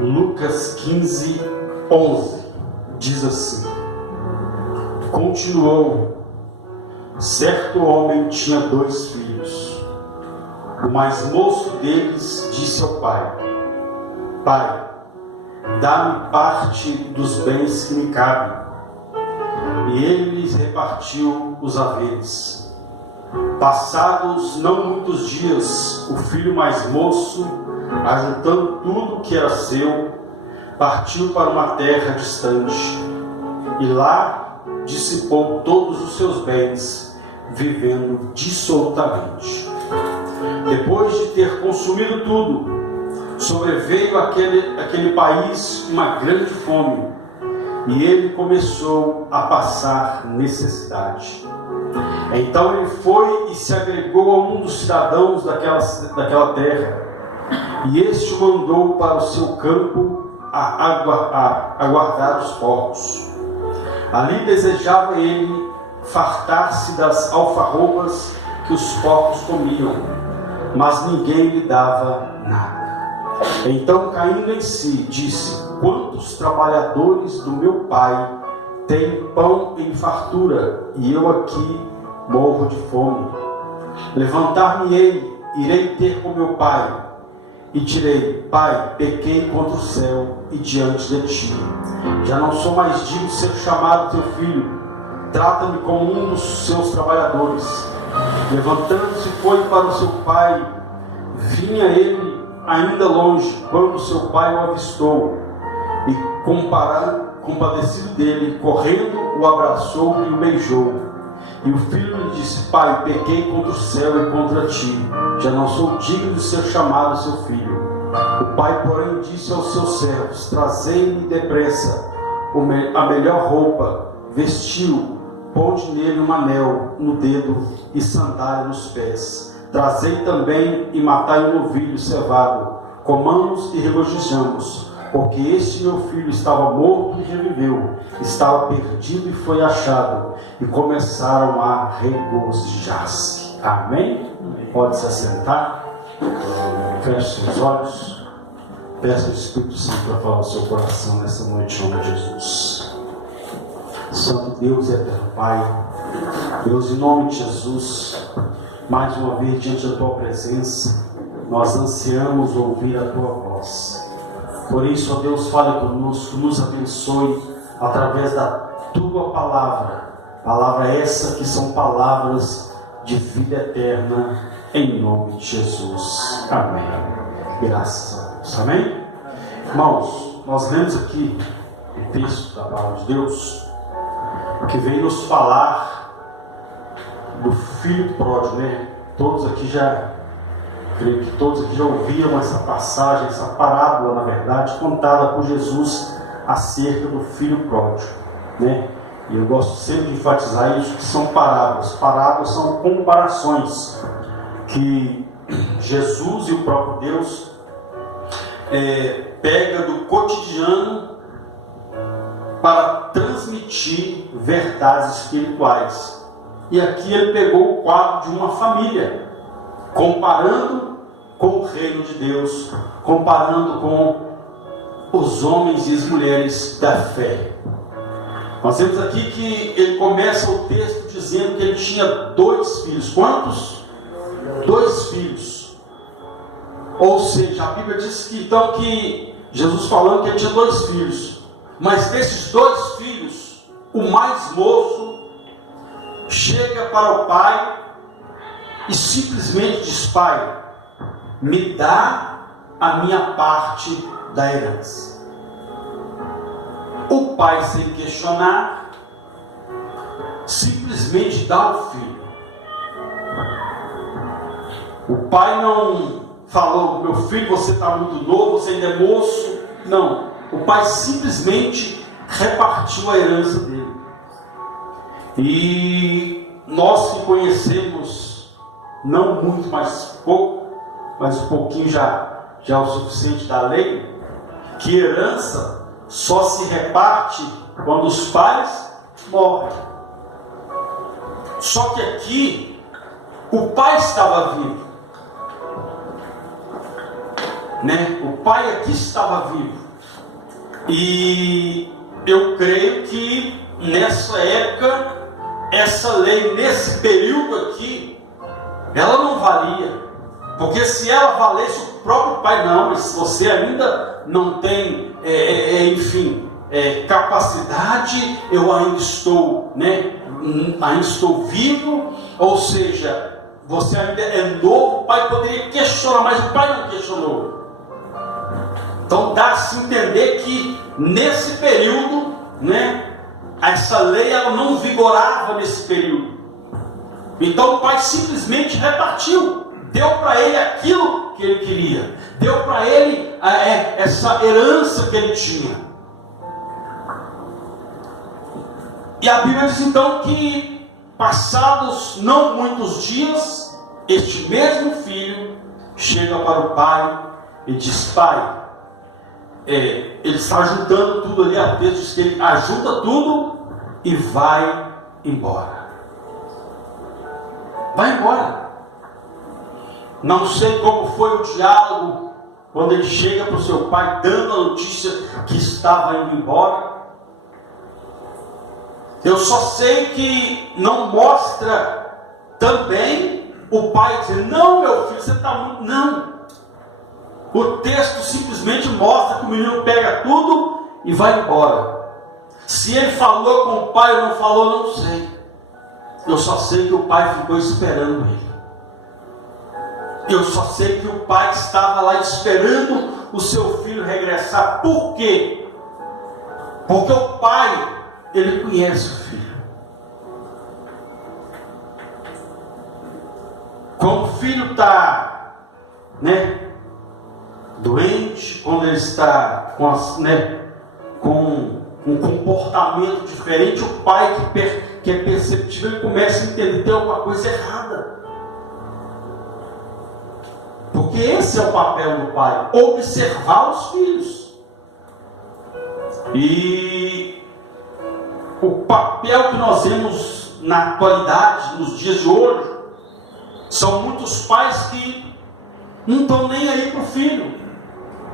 Lucas 15, 11 diz assim: continuou: certo homem tinha 2 filhos. O mais moço deles disse ao pai: pai, dá-me parte dos bens que me cabem. E ele lhes repartiu os haveres. Passados não muitos dias, o filho mais moço, ajuntando tudo que era seu, partiu para uma terra distante, e lá dissipou todos os seus bens, vivendo dissolutamente. Depois de ter consumido tudo, sobreveio àquele país uma grande fome, e ele começou a passar necessidade. Então ele foi e se agregou a um dos cidadãos daquela terra, e este o mandou para o seu campo a guardar os porcos. Ali desejava ele fartar-se das alfarrobas que os porcos comiam, mas ninguém lhe dava nada. Então, caindo em si, disse: quantos trabalhadores do meu pai têm pão em fartura, e eu aqui morro de fome. Levantar-me-ei, irei ter com meu pai, e direi: pai, pequei contra o céu e diante de ti. Já não sou mais digno de ser chamado teu filho. Trata-me como um dos seus trabalhadores. Levantando-se, foi para o seu pai. Vinha ele ainda longe, quando seu pai o avistou, e compadecido dele, correndo, o abraçou e o beijou. E o filho lhe disse: pai, pequei contra o céu e contra ti, já não sou digno de ser chamado seu filho. O pai, porém, disse aos seus servos: trazei-me depressa a melhor roupa, vestiu, ponde nele um anel no dedo e sandália nos pés. Trazei também e matai um novilho cevado, comamos e regozijamos, porque este meu filho estava morto e reviveu, estava perdido e foi achado. E começaram a regozijar-se. Amém? Pode se assentar. Feche seus olhos. Peça ao Espírito Santo para falar o seu coração nessa noite, em nome de Jesus. Santo Deus e eterno Pai, Deus, em nome de Jesus, mais uma vez diante da Tua presença, nós ansiamos ouvir a Tua voz. Por isso, ó Deus, fale conosco, nos abençoe através da Tua palavra. Palavra essa que são palavras de vida eterna, em nome de Jesus. Amém. Graças a Deus. Amém? Irmãos, nós lemos aqui o texto da palavra de Deus, que vem nos falar do filho pródigo, né? Creio que todos aqui já ouviram essa passagem, essa parábola, na verdade, contada por Jesus acerca do filho pródigo, né? E eu gosto sempre de enfatizar isso, que são parábolas. Parábolas são comparações que Jesus e o próprio Deus pega do cotidiano para transmitir verdades espirituais. E aqui ele pegou o quadro de uma família, comparando com o reino de Deus, comparando com os homens e as mulheres da fé. Nós vemos aqui que ele começa o texto dizendo que ele tinha 2 filhos. Quantos? 2 filhos. Ou seja, a Bíblia diz que então que Jesus falando que ele tinha 2 filhos. Mas desses 2 filhos, o mais moço chega para o pai e simplesmente diz: pai, me dá a minha parte da herança. O pai, sem questionar, simplesmente dá ao filho. O pai não falou: meu filho, você está muito novo, você ainda é moço. Não, o pai simplesmente repartiu a herança dele. E nós que conhecemos, não muito, mas pouco, mas um pouquinho já é o suficiente da lei, que herança só se reparte quando os pais morrem. Só que aqui o pai estava vivo, né? O pai aqui estava vivo. E eu creio que nessa época, essa lei, nesse período aqui, ela não valia. Porque se ela valesse, o próprio pai, não, mas se você ainda não tem, capacidade, eu ainda estou, ainda estou vivo, ou seja, você ainda é novo, o pai poderia questionar, mas o pai não questionou. Então dá-se a entender que nesse período, essa lei ela não vigorava nesse período. Então o pai simplesmente repartiu, deu para ele aquilo que ele queria, deu para ele essa herança que ele tinha. E a Bíblia diz então que, passados não muitos dias, este mesmo filho chega para o pai e diz: pai, ele está ajudando tudo ali, a texto diz que ele ajuda tudo e vai embora. Vai embora. Não sei como foi o diálogo quando ele chega para o seu pai dando a notícia que estava indo embora. Eu só sei que não mostra também o pai dizer: não, meu filho, você está muito... Não. O texto simplesmente mostra que o menino pega tudo e vai embora. Se ele falou com o pai ou não falou, não sei. Eu só sei que o pai ficou esperando ele. Eu só sei que o pai estava lá esperando o seu filho regressar. Por quê? Porque o pai, ele conhece o filho. Quando o filho está, doente, quando ele está com um comportamento diferente, o pai que é perceptível, ele começa a entender que tem alguma coisa errada. Porque esse é o papel do pai, observar os filhos. E o papel que nós vemos na atualidade, nos dias de hoje, são muitos pais que não estão nem aí para o filho.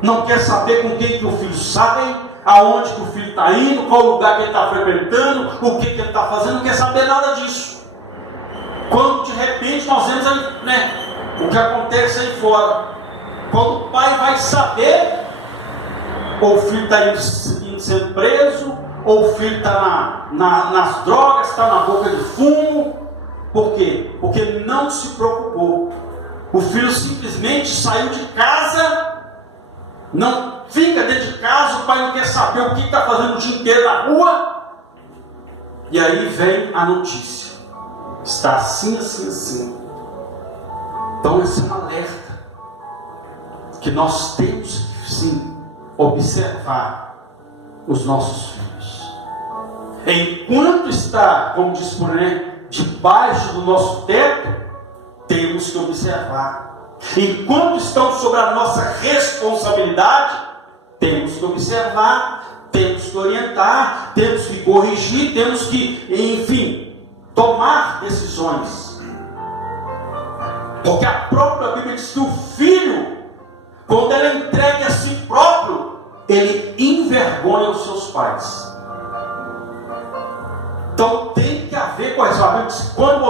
Não quer saber com quem que o filho sai, aonde que o filho está indo, qual lugar que ele está frequentando, o que ele está fazendo, não quer saber nada disso. Quando de repente nós vemos o que acontece aí fora. Quando o pai vai saber, ou o filho está indo sendo preso, ou o filho está nas drogas, está na boca de fumo. Por quê? Porque não se preocupou. O filho simplesmente saiu de casa, não fica dentro de casa, o pai não quer saber o que está fazendo o dia inteiro na rua. E aí vem a notícia: está assim, assim, assim. Então esse é um alerta que nós temos que sim observar os nossos filhos. Enquanto está, como diz por aí, debaixo do nosso teto, temos que observar. Enquanto estão sobre a nossa responsabilidade, temos que observar, temos que orientar, temos que corrigir, temos que, tomar decisões. Porque a própria Bíblia diz que o filho, quando ele é entregue a si próprio, ele envergonha os seus pais. Então tem que haver correção. A Bíblia diz que quando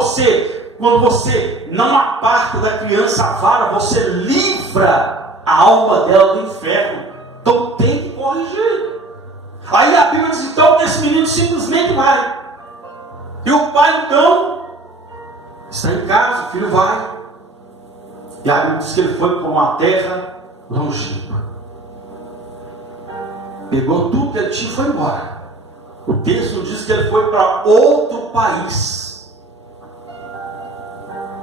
você não aparta da criança a vara, você livra a alma dela do inferno. Então tem que corrigir. Aí a Bíblia diz então que esse menino simplesmente vai. E o pai então está em casa, o filho vai. E a Bíblia diz que ele foi para uma terra longínqua. Pegou tudo que ele tinha e foi embora. O texto diz que ele foi para outro país.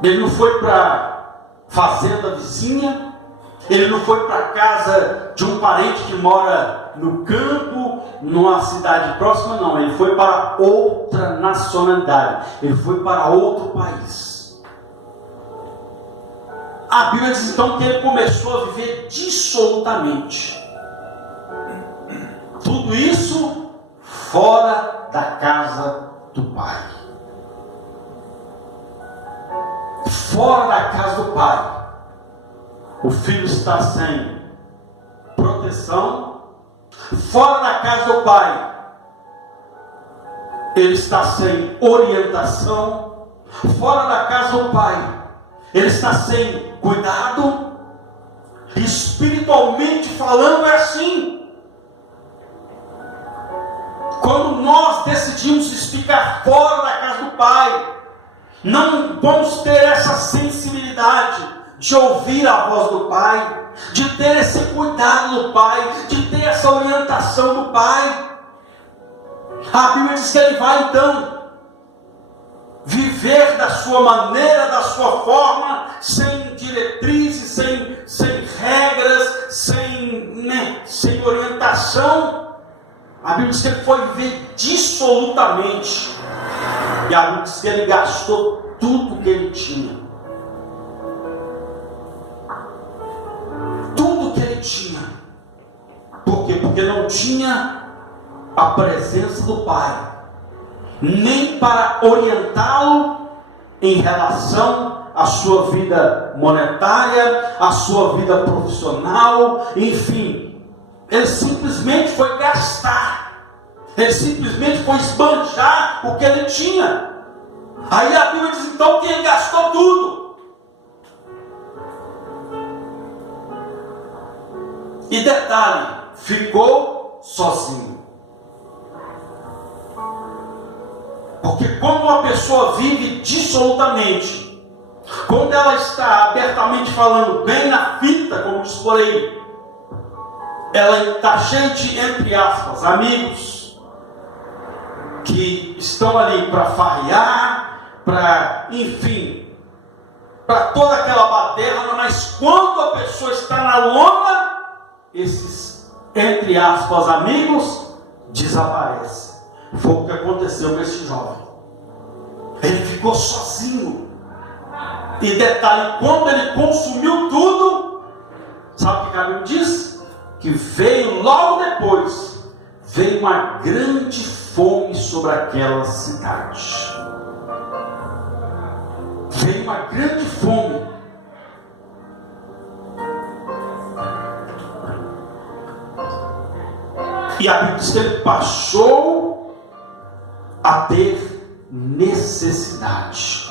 Ele não foi para a fazenda vizinha. Ele não foi para a casa de um parente que mora no campo, numa cidade próxima, não. Ele foi para outra nacionalidade. Ele foi para outro país. A Bíblia diz então que ele começou a viver dissolutamente. Tudo isso fora da casa do pai. Fora da casa do pai. O filho está sem proteção. fora da casa do pai, ele está sem orientação. Fora da casa do pai, ele está sem cuidado. Espiritualmente falando é assim. Quando nós decidimos ficar fora da casa do pai, não vamos ter essa sensibilidade de ouvir a voz do pai, de ter esse cuidado do pai, de ter essa orientação do pai. A Bíblia diz que ele vai então viver da sua maneira, da sua forma, sem diretrizes, sem regras, sem orientação. A Bíblia diz que ele foi viver dissolutamente. E a Bíblia diz que ele gastou tudo que ele tinha. Tudo que ele tinha. Por quê? Porque não tinha a presença do Pai, nem para orientá-lo em relação à sua vida monetária, à sua vida profissional, enfim. Ele simplesmente foi gastar, ele simplesmente foi esbanjar o que ele tinha. Aí a Bíblia diz então que ele gastou tudo. E detalhe, ficou sozinho. Porque quando uma pessoa vive dissolutamente, quando ela está abertamente falando bem na fita, como diz por aí, ela está cheia de, entre aspas, amigos, que estão ali para farrear, para, enfim, para toda aquela baderna, mas quando a pessoa está na lona, esses, entre aspas, amigos, desaparecem. Foi o que aconteceu com esse jovem. Ele ficou sozinho. E detalhe, quando ele consumiu tudo, sabe o que a Bíblia diz? Que veio logo depois, veio uma grande fome sobre aquela cidade. Veio uma grande fome. E a Bíblia diz que ele passou a ter necessidade.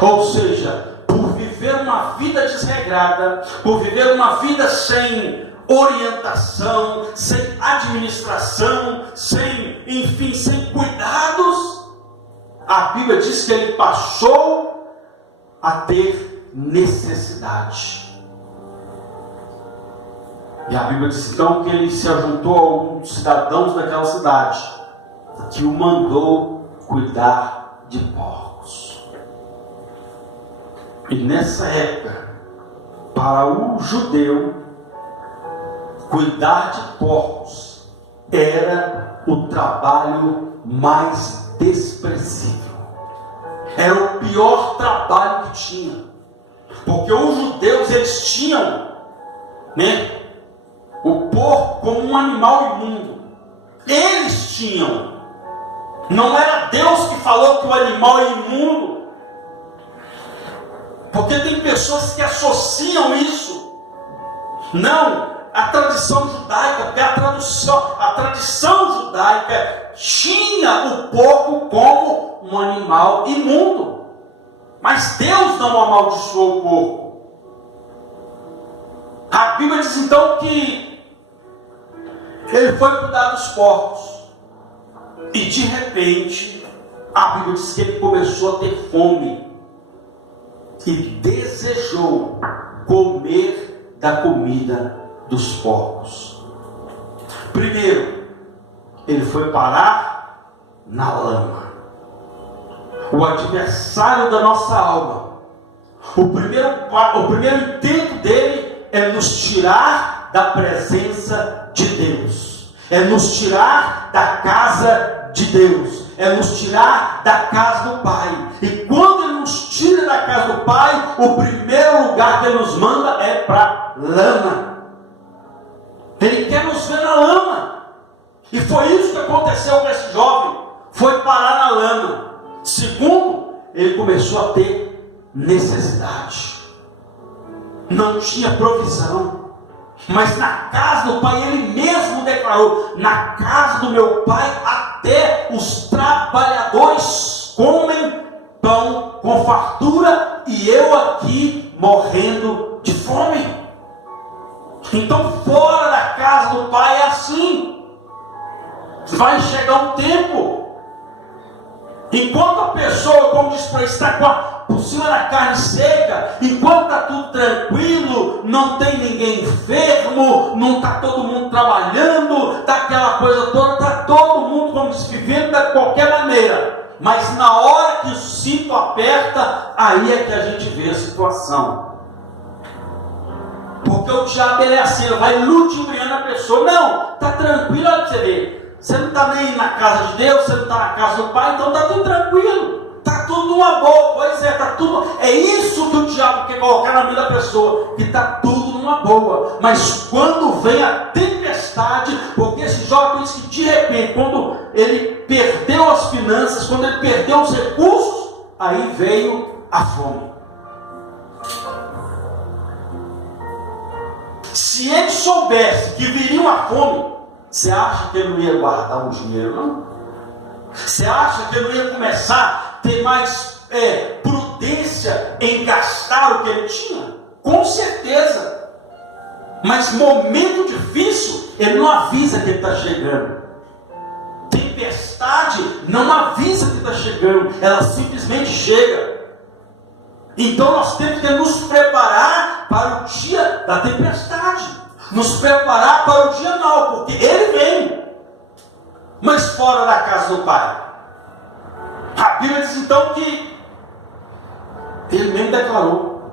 Ou seja, por viver uma vida desregrada, por viver uma vida sem orientação, sem administração, sem cuidados, a Bíblia diz que ele passou a ter necessidade. E a Bíblia diz então que ele se ajuntou a alguns cidadãos daquela cidade, que o mandou cuidar de porcos. E nessa época, para o judeu, cuidar de porcos era o trabalho mais desprezível. Era o pior trabalho que tinha. Porque os judeus, eles tinham, o porco como um animal imundo. Eles tinham. Não era Deus que falou que o animal é imundo. Porque tem pessoas que associam isso. Não, a tradição judaica, porque a tradição judaica tinha o porco como um animal imundo. Mas Deus não amaldiçoou o porco. A Bíblia diz então que ele foi cuidar dos porcos. E de repente, a Bíblia diz que ele começou a ter fome. E desejou comer da comida dos porcos. Primeiro, ele foi parar na lama. O adversário da nossa alma. O primeiro intento dele é nos tirar da presença de Deus. É nos tirar da casa de Deus. É nos tirar da casa do Pai. E quando ele nos tira da casa do Pai, o primeiro lugar que ele nos manda é para lama. Ele quer nos ver na lama. E foi isso que aconteceu com esse jovem. Foi parar na lama. Segundo, ele começou a ter necessidade. Não tinha provisão. Mas na casa do Pai, ele mesmo declarou declarou: na casa do meu pai até os trabalhadores comem pão com fartura e eu aqui morrendo de fome. Então fora da casa do pai é assim. Vai chegar um tempo, enquanto a pessoa, como diz por aí, está por cima da carne seca, enquanto está tudo tranquilo, não tem ninguém enfermo, não está todo mundo trabalhando, está aquela coisa toda, está todo mundo, como diz, vivendo de qualquer maneira. Mas na hora que o cinto aperta, aí é que a gente vê a situação. Porque o diabo, ele é assim, ele vai ludibriando a pessoa. Não, está tranquilo, olha para você ver. Você não está nem na casa de Deus, você não está na casa do Pai, então está tudo tranquilo. Está tudo numa boa. Pois é, está tudo. É isso que o diabo quer colocar na vida da pessoa, que está tudo numa boa. Mas quando vem a tempestade, porque esse jovem diz que de repente, quando ele perdeu as finanças, quando ele perdeu os recursos, aí veio a fome. Se ele soubesse que viria uma fome, você acha que ele não ia guardar o dinheiro, não? Você acha que ele não ia começar a ter mais prudência em gastar o que ele tinha? Com certeza. Mas momento difícil, ele não avisa que ele está chegando. Tempestade não avisa que está chegando, ela simplesmente chega. Então nós temos que nos preparar para o dia da tempestade, nos preparar para o dia mau, porque ele vem. Mas fora da casa do Pai, a Bíblia diz então que ele mesmo declarou: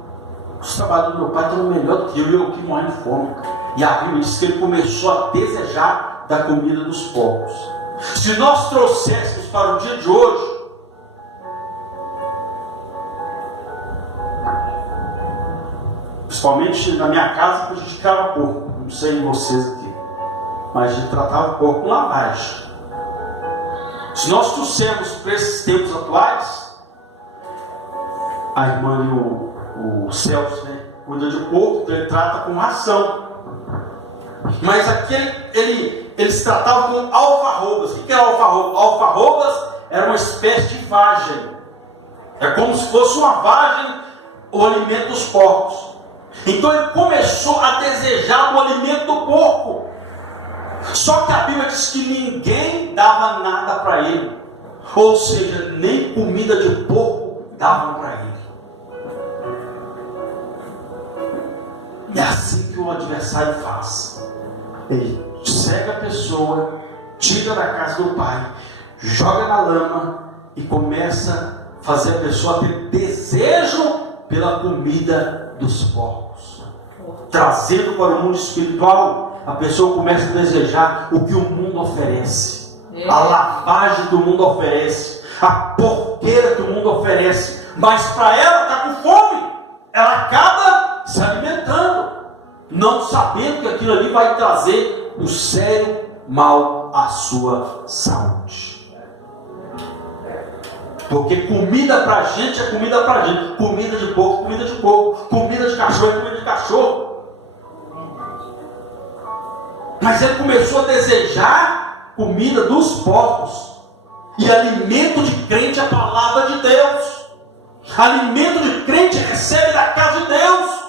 os trabalhos do meu pai estão melhor do que eu que morro de fome. E a Bíblia diz que ele começou a desejar da comida dos porcos. Se nós trouxéssemos para o dia de hoje, principalmente na minha casa, que a gente criava porco, não sei em vocês aqui, mas a gente tratava o porco com lavagem. Se nós trouxermos para esses tempos atuais, a irmã e o Celso, né, cuida de porco, então ele trata com ração. Mas aqui eles tratavam com alfarrobas. O que era alfarroba? Alfarrobas era uma espécie de vagem. É como se fosse uma vagem o alimento dos porcos. Então ele começou a desejar o alimento do porco. Só que a Bíblia diz que ninguém dava nada para ele. Ou seja, nem comida de porco davam para ele. É assim que o adversário faz. Ele cega a pessoa, tira da casa do pai, joga na lama e começa a fazer a pessoa ter desejo pela comida dos porcos. Trazendo para o mundo espiritual, a pessoa começa a desejar o que o mundo oferece. A lavagem que o mundo oferece, a porqueira que o mundo oferece. Mas para ela está com fome, ela acaba se alimentando, não sabendo que aquilo ali vai trazer um sério mal à sua saúde. Porque comida para a gente é comida para a gente. Comida de porco, comida de porco. Comida de cachorro é comida de cachorro. Mas ele começou a desejar comida dos porcos. E alimento de crente é a palavra de Deus. Alimento de crente recebe da casa de Deus.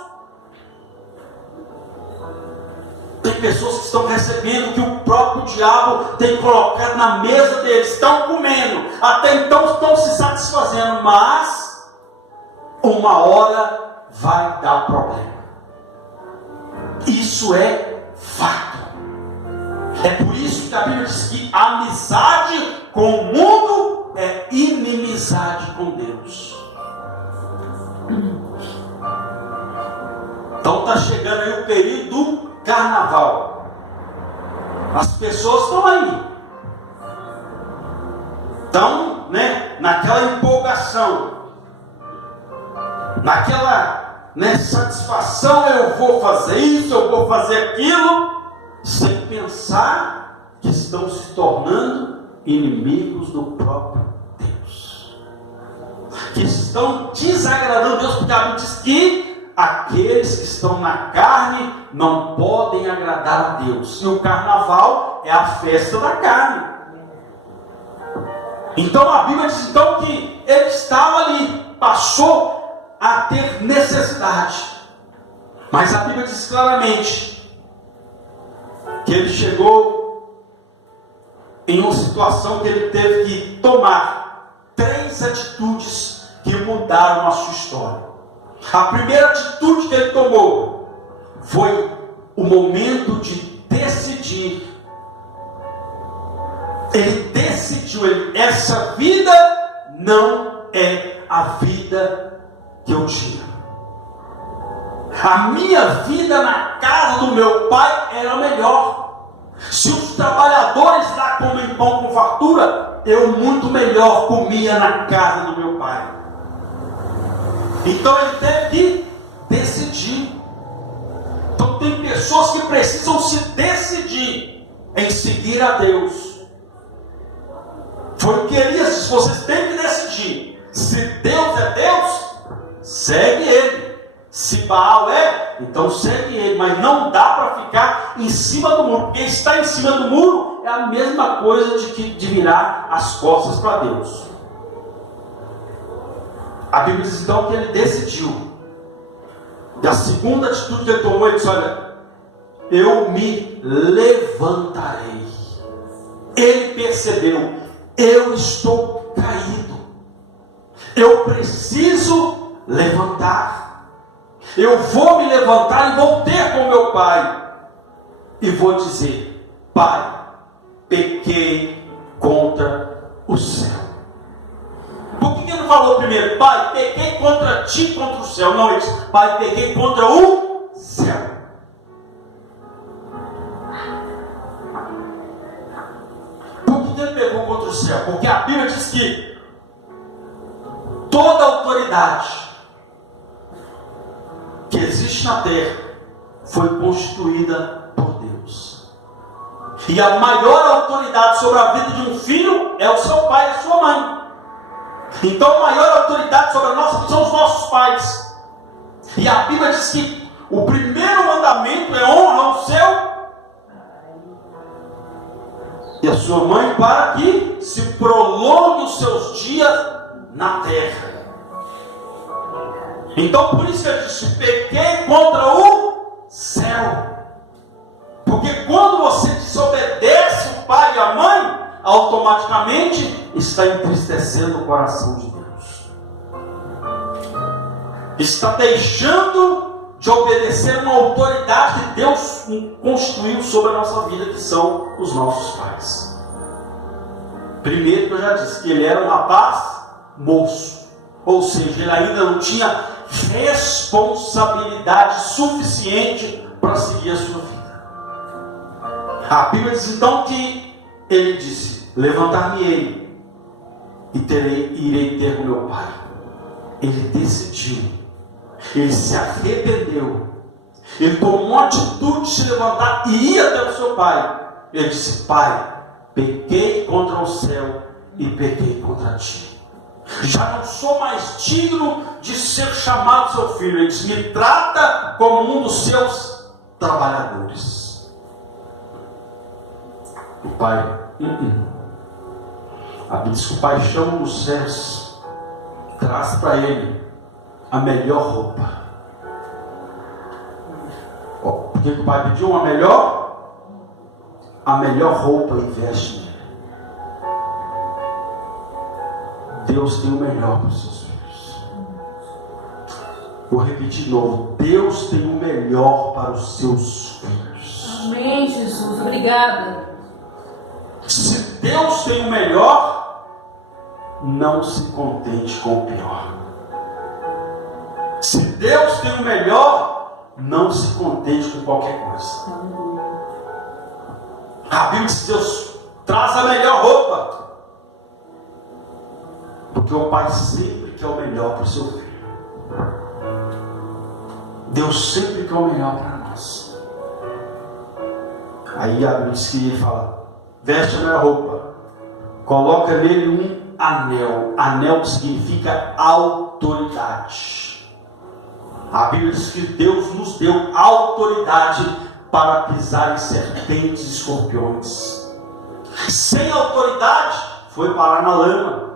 Tem pessoas que estão recebendo que o próprio diabo tem colocado na mesa deles. Estão comendo. Até então estão se satisfazendo. Mas uma hora vai dar problema. Isso é fato. É por isso que a Bíblia diz que a amizade com o mundo é inimizade com Deus. Então está chegando aí o período do carnaval. As pessoas estão aí. Estão, naquela empolgação. Naquela satisfação, eu vou fazer isso, eu vou fazer aquilo, sem pensar que estão se tornando inimigos do próprio Deus. Que estão desagradando Deus, porque a Bíblia diz que aqueles que estão na carne não podem agradar a Deus. E o carnaval é a festa da carne. Então a Bíblia diz então que ele estava ali, passou a ter necessidade. Mas a Bíblia diz claramente que ele chegou em uma situação que ele teve que tomar 3 atitudes que mudaram a sua história. A primeira atitude que ele tomou foi o momento de decidir. Ele decidiu, essa vida não é a vida que eu tinha. A minha vida na casa do meu pai era melhor. Se os trabalhadores lá comem pão com fartura, eu muito melhor comia na casa do meu pai. Então ele teve que decidir. Então tem pessoas que precisam se decidir em seguir a Deus. Foi o que Elias disse: vocês têm que decidir. Se Deus é Deus, segue Ele. Se Baal é, então segue Ele. Mas não dá para ficar em cima do muro, porque estar em cima do muro é a mesma coisa de virar as costas para Deus. A Bíblia diz então que ele decidiu. E a segunda atitude que ele tomou, ele disse: olha, eu me levantarei. Ele percebeu: eu estou caído, eu preciso levantar. Eu vou me levantar e vou ter com meu pai e vou dizer: Pai, pequei contra o céu. Por que ele não falou primeiro: Pai, pequei contra ti, contra o céu? Não, ele disse: Pai, pequei contra o céu. Por que ele pegou contra o céu? Porque a Bíblia diz que toda autoridade que existe na terra foi constituída por Deus. E a maior autoridade sobre a vida de um filho é o seu pai e a sua mãe. Então a maior autoridade sobre a nossa vida são os nossos pais. E a Bíblia diz que o primeiro mandamento é honra ao seu e a sua mãe, para que se prolongue os seus dias na terra. Então por isso que ele disse: pequei contra o céu. Porque quando você desobedece o pai e a mãe, automaticamente está entristecendo o coração de Deus. Está deixando de obedecer uma autoridade que Deus construiu sobre a nossa vida, que são os nossos pais. Primeiro, que eu já disse que ele era um rapaz moço, ou seja, ele ainda não tinha responsabilidade suficiente para seguir a sua vida. A Bíblia diz então que ele disse: levantar-me-ei e irei ter com meu pai. Ele decidiu, ele se arrependeu, ele tomou uma atitude de se levantar e ir até o seu pai. Ele disse: Pai, pequei contra o céu e pequei contra ti. Já não sou mais digno de ser chamado seu filho. Ele disse: me trata como um dos seus trabalhadores. O pai, a Bíblia diz que o paixão dos céus traz para ele a melhor roupa. Por que o pai pediu uma melhor? A melhor roupa e veste nele. Deus tem o melhor para os seus filhos. Vou repetir de novo: Deus tem o melhor para os seus filhos. Amém, Jesus, obrigada. Se Deus tem o melhor, não se contente com o pior. Se Deus tem o melhor, não se contente com qualquer coisa. A Bíblia diz que Deus traz a melhor roupa, porque o pai sempre quer o melhor para o seu filho. Deus sempre quer o melhor para nós. Aí a Bíblia diz que ele fala: veste a melhor roupa, coloca nele um anel. Anel significa autoridade. A Bíblia diz que Deus nos deu autoridade para pisar em serpentes e escorpiões. Sem autoridade, foi parar na lama.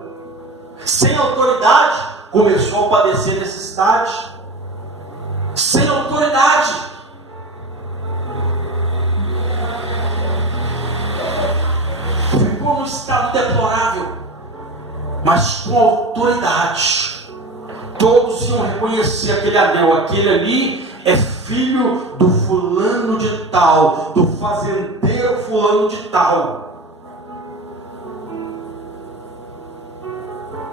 Sem autoridade, começou a padecer necessidade. Sem autoridade, ficou num estado deplorável. Mas com autoridade, todos iam reconhecer aquele anel. Aquele ali é filho do fulano de tal, do fazendeiro fulano de tal.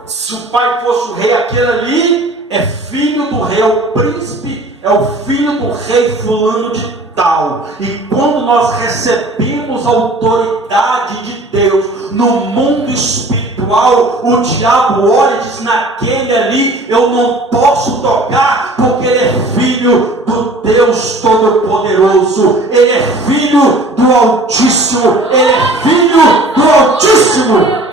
Se o pai fosse o rei, aquele ali é filho do rei, é o príncipe, é o filho do rei fulano de tal. E quando nós recebemos a autoridade de Deus no mundo espiritual, o diabo olha e diz: naquele ali eu não posso tocar, porque ele é filho do Deus Todo-Poderoso, ele é filho do Altíssimo, ele é filho do Altíssimo.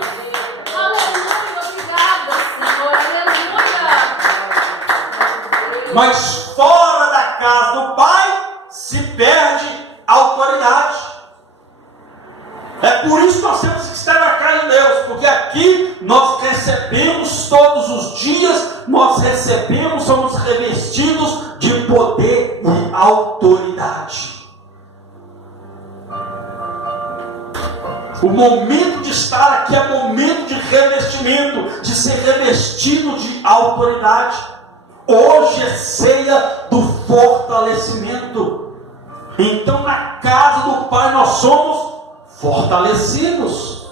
Mas fora da casa do Pai se perde a autoridade. É por isso que nós temos que estar na casa de Deus, porque aqui nós recebemos todos os dias, nós recebemos, somos revestidos de poder e autoridade. O momento de estar aqui é momento de revestimento, de ser revestido de autoridade. Hoje é ceia do fortalecimento. Então na casa do Pai nós somos fortalecidos.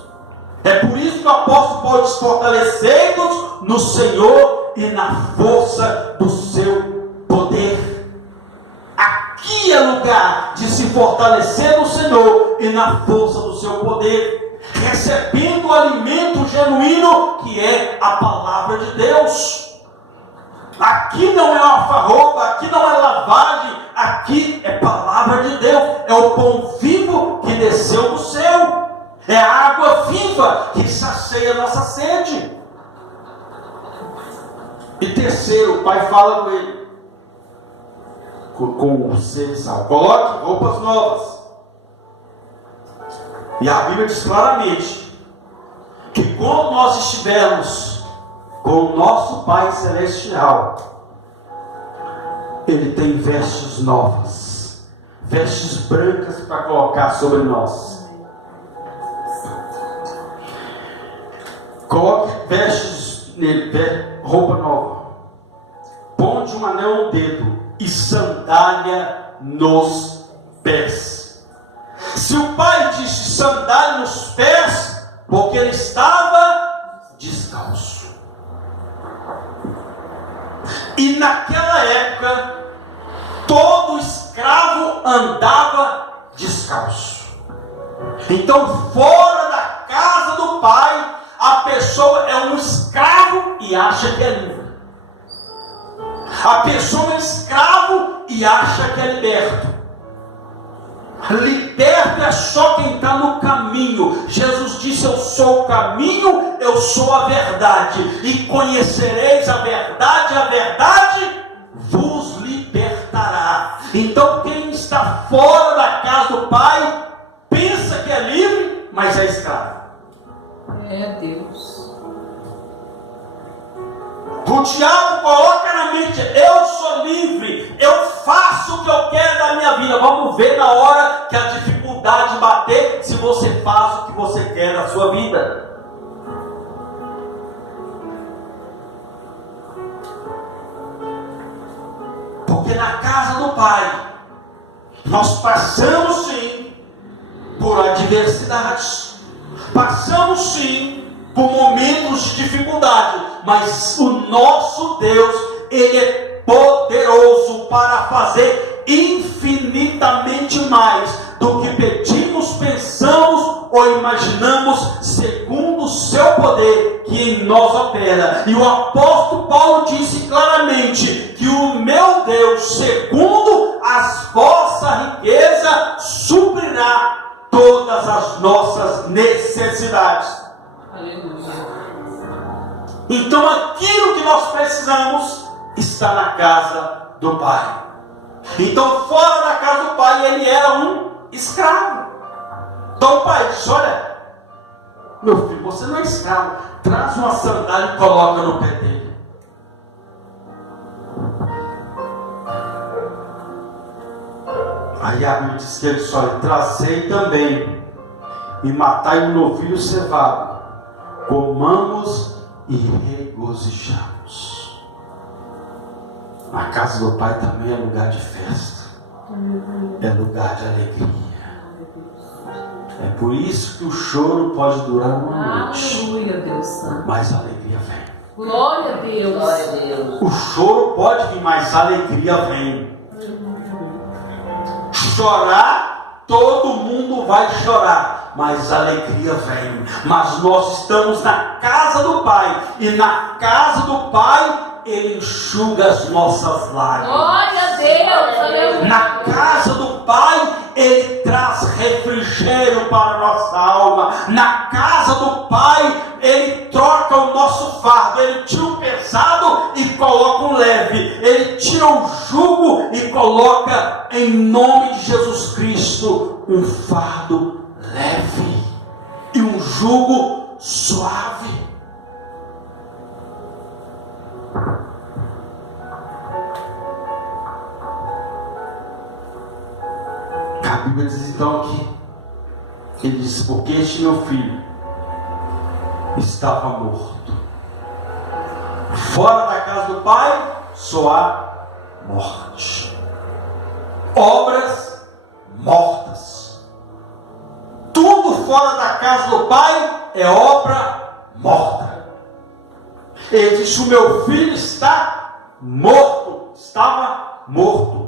É por isso que o apóstolo Paulo diz: fortalecei-nos no Senhor e na força do seu poder. Aqui é lugar de se fortalecer no Senhor e na força do seu poder, recebendo o alimento genuíno que é a palavra de Deus. Aqui não é uma farroba, aqui não é lavagem, aqui é palavra de Deus, é o pão vivo que desceu do céu, é a água viva que sacia a nossa sede. E terceiro, o pai fala com ele, com o ser sal: coloque roupas novas. E a Bíblia diz claramente que quando nós estivermos com o nosso Pai Celestial, Ele tem vestes novas, vestes brancas para colocar sobre nós. Coloque vestes nele, roupa nova, ponte um anel no dedo e sandália nos pés. Se o pai disse sandália nos pés, porque ele estava descalço. E naquela época, todo escravo andava descalço. Então, fora da casa do pai, a pessoa é um escravo e acha que é livre. A pessoa é escravo e acha que é liberto. Liberto é só quem está no caminho. Jesus disse: eu sou o caminho, eu sou a verdade, e conhecereis a verdade vos libertará. Então quem está fora da casa do Pai pensa que é livre, mas é escravo. É Deus. O diabo coloca na mente: eu sou livre, eu faço o que eu quero da minha vida. Vamos ver na hora que a dificuldade bater, se você faz o que você quer da sua vida. Porque na casa do Pai, nós passamos sim por adversidades, passamos sim por momentos de dificuldade, mas o nosso Deus, Ele é poderoso para fazer infinitamente mais do que pedimos, pensamos ou imaginamos, segundo o seu poder que em nós opera. E o apóstolo Paulo disse claramente que o meu Deus, segundo as vossas riquezas, suprirá todas as nossas necessidades. Aleluia. Então aquilo que nós precisamos está na casa do pai. Então, fora da casa do pai, ele era um escravo. Então o pai disse: olha, meu filho, você não é escravo, traz uma sandália e coloca no pé dele. Aí a Bíblia diz que ele só lhe: trazei também e matai um novilho cevado, comamos e regozijamos. A casa do pai também é lugar de festa, é lugar de alegria. É por isso que o choro pode durar uma noite. Aleluia, Deus Santo. Mas a alegria vem. Glória a Deus. Glória a Deus. O choro pode vir, mas a alegria vem. Chorar, todo mundo vai chorar, mas a alegria vem. Mas nós estamos na casa do Pai, e na casa do Pai Ele enxuga as nossas lágrimas. Glória a Deus. Aleluia. Na casa do Pai, Ele traz refrigério para a nossa alma. Na casa do Pai, Ele troca o nosso fardo. Ele tira o pesado e coloca o leve. Ele tira o jugo e coloca, em nome de Jesus Cristo, um fardo leve e um jugo suave. A Bíblia diz então que ele diz: porque este meu filho estava morto. Fora da casa do Pai só há morte, obras mortas. Tudo fora da casa do Pai é obra morta. Ele disse: o meu filho está morto, estava morto.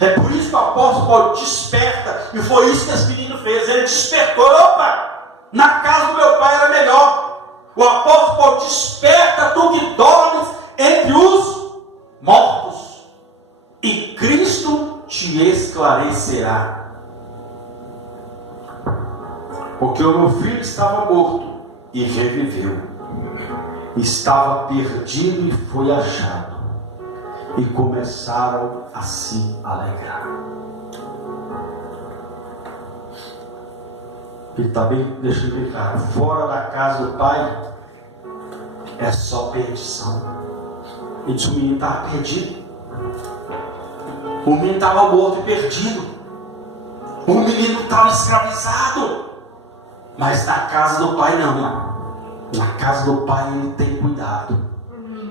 É por isso que o apóstolo Paulo desperta, e foi isso que esse menino fez. Ele despertou: opa, na casa do meu pai era melhor. O apóstolo Paulo: desperta, tu que dormes entre os mortos, e Cristo te esclarecerá. Porque o meu filho estava morto e reviveu, estava perdido e foi achado. E começaram a se alegrar. Ele está bem, deixa eu ver claro: fora da casa do Pai é só perdição. Ele disse: o menino estava perdido. O menino estava morto e perdido. O menino estava escravizado. Mas na casa do Pai não. Na casa do Pai Ele tem cuidado.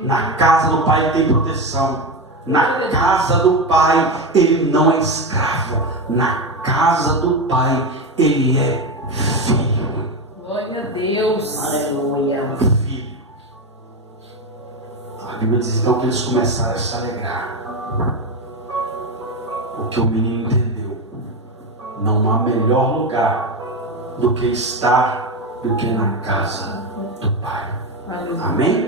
Na casa do Pai Ele tem proteção. Na casa do Pai Ele não é escravo. Na casa do Pai Ele é filho. Glória a Deus. Aleluia. Filho. A Bíblia diz então que eles começaram a se alegrar, porque o menino entendeu: não há melhor lugar do que estar do que na casa do Pai. Aleluia. Amém?